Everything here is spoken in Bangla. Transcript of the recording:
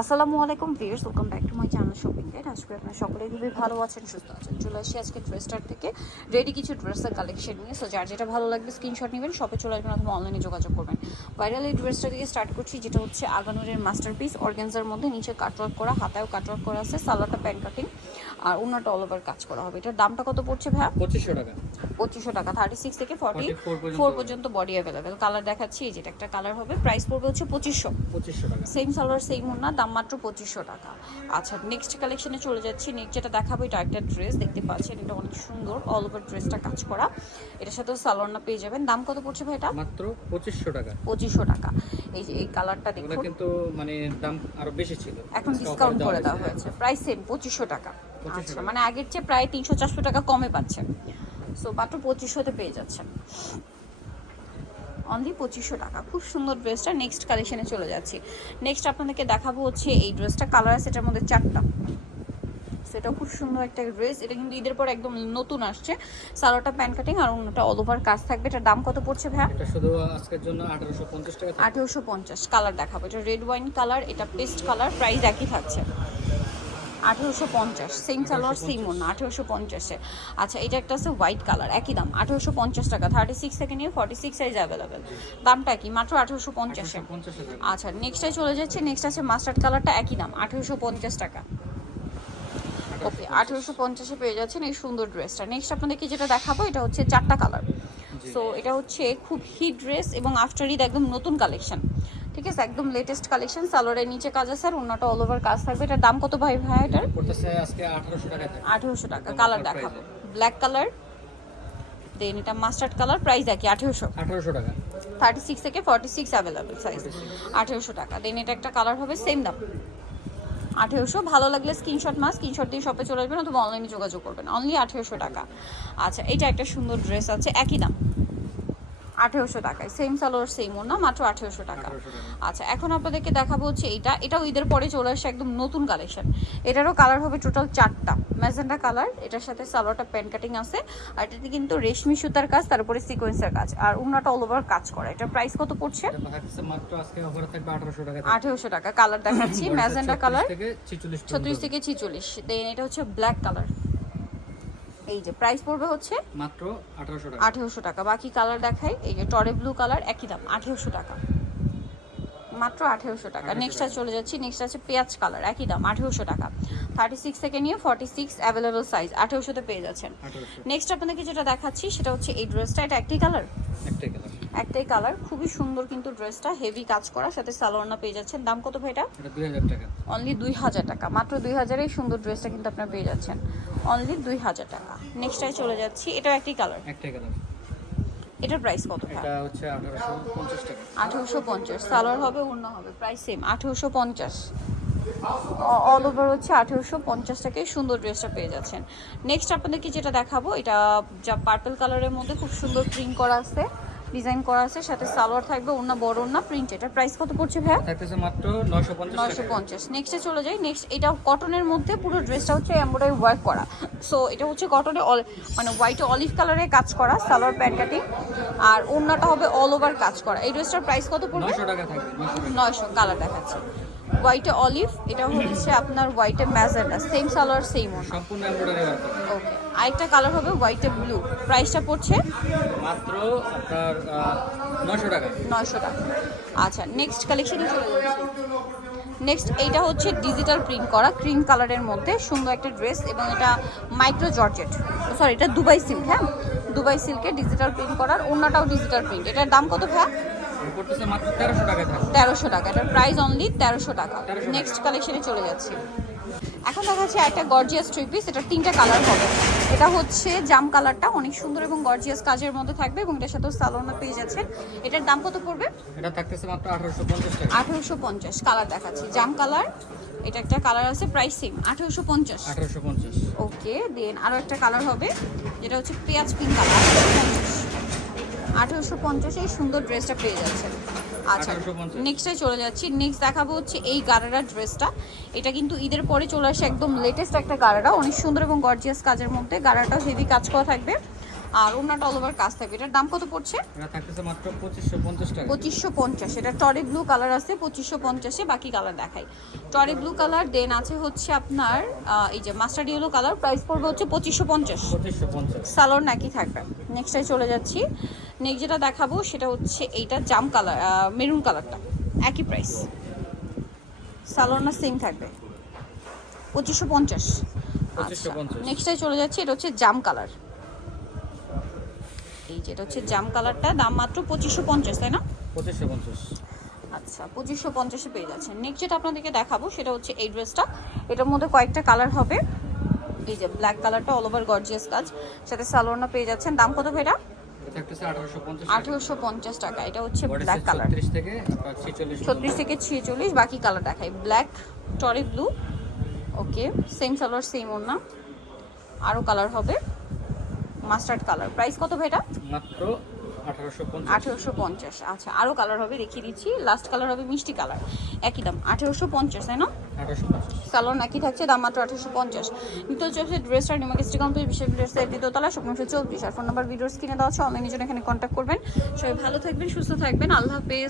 আসসালামু আলাইকুম viewers, welcome back to my channel shopping guide. আজকে আপনারা সকলেই খুবই ভালো আছেন, সুস্থ আছেন। চলে আসি আজকে ড্রেসটার থেকে রেডি কিছু ড্রেসের কালেকশন নিয়ে। সো যার যেটা ভালো লাগবে স্ক্রিনশট নেবেন, শপে চলে আসবেন অথবা অনলাইনে যোগাযোগ করবেন। ভাইরাল এই ড্রেসটা দিয়ে স্টার্ট করছি, যেটা হচ্ছে আগানুরের মাস্টারপিস অর্গানজার মধ্যে, নিচে কাটওয়ার্ক করা, হাতায়ও কাটওয়ার্ক করা আছে, সালোয়ারটা প্যান্ট কাটিং আর অন্যটা অল ওভার কাজ করা হবে। এটার দামটা কত পড়ছে ভাইয়া? 2500 টাকা। 2500 টাকা। 36 থেকে 44 পর্যন্ত বডি অ্যাভেলেবেল। কালার দেখাচ্ছি, এই যেটা একটা কালার হবে, প্রাইস পড়বে হচ্ছে 2500 টাকা। সেম সালোয়ার সেম ওড়না, দাম মাত্র 2500 টাকা। আচ্ছা, নেক্সট কালেকশনে চলে যাচ্ছি। নেক্সট যেটা দেখাবো, এটা একটা ড্রেস দেখতে পাচ্ছেন, এটা অনেক সুন্দর, অল ওভার ড্রেসটা কাজ করা। এটার সাথেও সালোয়ারটা পেয়ে যাবেন। দাম কত পড়ছে ভাই এটা? মাত্র 2500 টাকা। 2500 টাকা। এই যে এই কালারটা দেখুন, কিন্তু মানে দাম আরো বেশি ছিল, এখন ডিসকাউন্ট করে দেওয়া হয়েছে, প্রাইস সেম 2500 টাকা। আচ্ছা, মানে আগের চেয়ে প্রায় 300-400 টাকা কমে পাচ্ছেন। সো মাত্র 2500-তে পেয়ে যাচ্ছেন, অনলি 2500 টাকা। খুব সুন্দর ড্রেসটা। নেক্সট কালেকশনে চলে যাচ্ছি। নেক্সট আপনাদেরকে দেখাবো হচ্ছে এই ড্রেসটা, কালার আছে এটার মধ্যে 4টা। সেটা খুব সুন্দর একটা ড্রেস, এটা কিন্তু ঈদের পর একদম নতুন আসছে। সালোয়ারটা প্যান্ট কাটিং আর অন্যটা অল ওভার কাজ থাকবে। এটার দাম কত পড়ছে ভাইয়া? এটা শুধু আজকের জন্য 1850 টাকা। 1850। কালার দেখাবো, এটা রেড ওয়াইন কালার, এটা পেস্ট কালার, প্রাইস একই থাকছে 1850। সেম সালোয়ার সেম ওড়না, 1850-এ। আচ্ছা, এটা একটা আছে হোয়াইট কালার, একই দাম 1850 টাকা। 36 থেকে নিয়ে 46 সাইজ অ্যাভেলেবেল, দামটা কি মাত্র 1850-এ। আচ্ছা, নেক্সটে চলে যাচ্ছে। নেক্সট আছে মাস্টার্ড কালারটা, একই দাম 1850 টাকা। ওকে, 1850-এ পেয়ে যাচ্ছেন এই সুন্দর ড্রেসটা। নেক্সট আপনাদেরকে যেটা দেখাবো, এটা হচ্ছে 4টা কালার। সো এটা হচ্ছে খুব হিট ড্রেস এবং আফটার ঈদ একদম নতুন কালেকশন, ঠিক আছে, একদম লেটেস্ট কালেকশন। সালোয়ারের নিচে কাজ আছে আর অন্যটা অল ওভার কাজ থাকবে। এটার দাম কত ভাই এটার? পড়তেছে আজকে 1800 টাকা। 1800 টাকা। কালার দেখাবো, ব্ল্যাক কালার, দেন এটা মাস্টার্ড কালার, প্রাইস একই 1800 টাকা। 36 থেকে 46 অ্যাভেলেবল সাইজ, 1800 টাকা। দেন এটা একটা কালার হবে, সেম দাম 1800। ভালো লাগলে স্ক্রিনশট দিয়ে শপে চলে আসবেন অথবা অনলাইনে যোগাযোগ করবেন, অনলি 1800 টাকা। আচ্ছা, এটা একটা সুন্দর ড্রেস আছে, একই দাম 1800 টাকায়, সেম সালোয়ার সেম ওড়না, মাত্র 1800 টাকা। আচ্ছা, এখন আপনাদেরকে দেখাবো হচ্ছে এটাও ঈদের পরে চলে আসছে, একদম নতুন কালেকশন। এটারও কালার হবে টোটাল 4টা। ম্যাজেন্ডা কালার, এটার সাথে সালোয়ারটা প্যান্ট কাটিং আছে আর এটাতে কিন্তু রেশমি সুতার কাজ, তারপরে সিকোয়েন্সের কাজ আর ওড়নাটা অল ওভার কাজ করা। এটা প্রাইস কত পড়ছে? মাত্র আজকে অফার থাকবে 1800 টাকা। 1800 টাকা। কালার দেখাচ্ছি, ম্যাজেন্ডা কালার 36 থেকে 46। দেন এটা হচ্ছে ব্ল্যাক কালার, এই যে প্রাইস পড়বে হচ্ছে মাত্র 1800 টাকা। 1800 টাকা। বাকি কালার দেখাই, এই যে টরে ব্লু কালার, একই দাম 1800 টাকা, মাত্র 1800 টাকা। নেক্সট চলে যাচ্ছি। নেক্সট আছে পেঁয়াজ কালার, একই দাম 1800 টাকা। 36 থেকে নিয়ে 46 অ্যাভেলেবল সাইজ, 1800-তে পেয়ে যাচ্ছেন। নেক্সট আপনাদেরকে যেটা দেখাচ্ছি সেটা হচ্ছে এই ড্রেসটা, এটা একটাই কালার, খুবই সুন্দর কিন্তু ড্রেসটা, হেভি কাজ করা, সাথে সালোয়ারনা পেয়ে যাচ্ছেন। দাম কত ভাই এটা? 2000 টাকা। অনলি 2000 টাকা, মাত্র 2000 এই সুন্দর ড্রেসটা কিন্তু আপনারা পেয়ে যাচ্ছেন, অনলি 2000 টাকা। নেক্সটটাই চলে যাচ্ছি, এটাও একটাই কালার। এটার প্রাইস কত? এটা হচ্ছে 1850 টাকা। 1850। সালোয়ার হবে, ওড়না হবে, প্রাইস সেম 1850। অল ওভার হচ্ছে 1850 টাকায় সুন্দর ড্রেসটা পেয়ে যাচ্ছেন। নেক্সট আপনাদেরকে যেটা দেখাবো, এটা যা পার্পল কালারের মধ্যে খুব সুন্দর প্রিন্ট করা আছে, ডিজাইন করা আছে, সাথে সালোয়ার থাকবে, ওড়না বড় ওড়না, প্রিন্ট। এটার প্রাইস কত পড়ছে ভাইয়া? থাকতেছে মাত্র 950 টাকা। নেক্সটে চলে যাই। নেক্সট এটা কটনের মধ্যে, পুরো ড্রেসটা হচ্ছে এমব্রয়ডারি ওয়ার্ক করা। সো এটা হচ্ছে কটনে, মানে হোয়াইট অলিভ কালারে কাজ করা, সালোয়ার প্যান্ট কাটিং আর ওড়নাটা হবে অল ওভার কাজ করা। এই ড্রেসটার প্রাইস কত পড়বে? 900 টাকা থাকবে। 900। কালার দেখাচ্ছি, হোয়াইটে অলিভ, এটা হচ্ছে আপনার হোয়াইটে ম্যাজেন্ডা, সেম সালোয়ার সেম ওড়না, সম্পূর্ণ এমব্রয়ডারি ওয়ার্ক। ওকে। আরেকটা কালার হবে হোয়াইটে ব্লু, প্রাইসটা পড়ছে মাত্র আপনার 900 টাকা। 900 টাকা। আচ্ছা, নেক্সট কালেকশনে চলে যাচ্ছে। নেক্সট এইটা হচ্ছে ডিজিটাল প্রিন্ট করা, ক্রিম কালারের মধ্যে সুন্দর একটা ড্রেস, এবং এটা মাইক্রো জর্জেট, সরি এটা দুবাই সিল্ক, হ্যাঁ দুবাই সিল্কে ডিজিটাল প্রিন্ট করার, ওড়নাটাও ডিজিটাল প্রিন্ট। এটার দাম কত ভাইয়া? পড়তেছে মাত্র 1300 টাকা। 1300 টাকা। এটার প্রাইস অনলি 1300 টাকা। নেক্সট কালেকশনে চলে যাচ্ছি। এখন দেখা যাচ্ছে একটা গর্জিয়াস থ্রি পিস, এটা 3টা কালার হবে। এটা হচ্ছে জাম কালারটা, অনেক সুন্দর এবং গর্জিয়াস কাজের মধ্যে থাকবে এবং এটার সাথে সালোয়ার পেয়ে যাচ্ছেন। এটার দাম কত পড়বে? এটা থাকতেছে মাত্র 1850 টাকা। 1850। কালার দেখাচ্ছি, জাম কালার, এটা একটা কালার আছে, প্রাইস সেম 1850। ওকে। দেন আরো একটা কালার হবে, যেটা হচ্ছে পেঁয়াজ পিঙ্ক কালার, 1850 এই সুন্দর ড্রেসটা পেয়ে যাচ্ছেন। আচ্ছা, নেক্সটে চলে যাচ্ছি। নেক্সট দেখাবো হচ্ছে এই গারারা ড্রেসটা। এটা কিন্তু ঈদের পরে চলে আসে, একদম লেটেস্ট একটা গারারা, অনেক সুন্দর এবং গর্জিয়াস কাজের মধ্যে। গারাটাও হেভি কাজ করা থাকবে আর ওনাটা অল ওভার কাজ থাকবে। এটার দাম কত পড়ছে? এটা থাকতেছে মাত্র 2550 টাকা। 2550। এটা টরি ব্লু কালার আছে 2550-এ, বাকি কালার দেখাই। টরি ব্লু কালার, দেন আছে হচ্ছে আপনার এই যে মাস্টার্ড ইয়েলো কালার, প্রাইস পড়বে হচ্ছে 2550। 2550। সালোয়ার নাকি থাকবে। নেক্সটে চলে যাচ্ছি। নেক্সট যেটা দেখাবো সেটা হচ্ছে এইটা জাম কালার, মেরুন কালারটা, একই প্রাইস। সালোয়ার না সেম থাকবে 2550। 2550। নেক্সটে চলে যাচ্ছি, এটা হচ্ছে জাম কালার। এই যে এটা হচ্ছে জাম কালারটা, দাম মাত্র 2550, তাই না? 2550। আচ্ছা 2550-এ পেয়ে যাচ্ছেন। নেক্সট যেটা আপনাদেরকে দেখাবো সেটা হচ্ছে এই ড্রেসটা। এটার মধ্যে কয়েকটা কালার হবে। এই যে ব্ল্যাক কালারটা অল ওভার গর্জিয়াস কাজ, সাথে সালোয়ারটা পেয়ে যাচ্ছেন। দাম কত ভাইরা? এটা থাকতেছে 1850 টাকা। 1850 টাকা। এটা হচ্ছে বডি ব্ল্যাক সাইজ কালার, 36 থেকে আপনার 46। 36 থেকে 46। বাকি কালার দেখাই। ব্ল্যাক, টরি ব্লু, ওকে, সেম সালোয়ার সেম ওড়না। আরও কালার হবে, মাস্টার্ড কালার। প্রাইস কত ভাইটা? মাত্র 1850। 1850। আচ্ছা আরও কালার হবে, দেখিয়ে দিচ্ছি। লাস্ট কালার হবে মিষ্টি কালার, একই দাম 1850, তাই না? 1850। সালোয়ার নাকি থাকছে, দাম মাত্র 1850। নিতল চলছে ড্রেসটা নিমাকেস্টি কমপ্লিট বিশেষ ড্রেসের দ্বিতীয়তলা, শুকনো 34। আর ফোন নাম্বার ভিডিওস কিনে দেওয়া আছে, অনলাইনে জন্য এখানে কন্ট্যাক্ট করবেন। সবাই ভালো থাকবেন, সুস্থ থাকবেন, আল্লাহ হাফেজ।